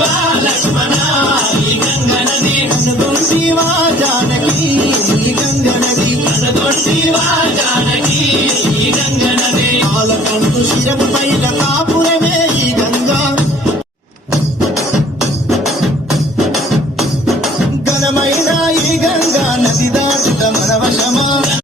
కనుగొంటివా లక్ష్మణ ఈ గంగ నది కనుగొంటివా జానకి ఈ గంగ నది కనుగొంటివా జానకి ఈ గంగ నది పాలకంటూ శిరము పైన కాపురమే ఈ గంగా ఘనమైన ఈ గంగా నది దాటుట మన వశమా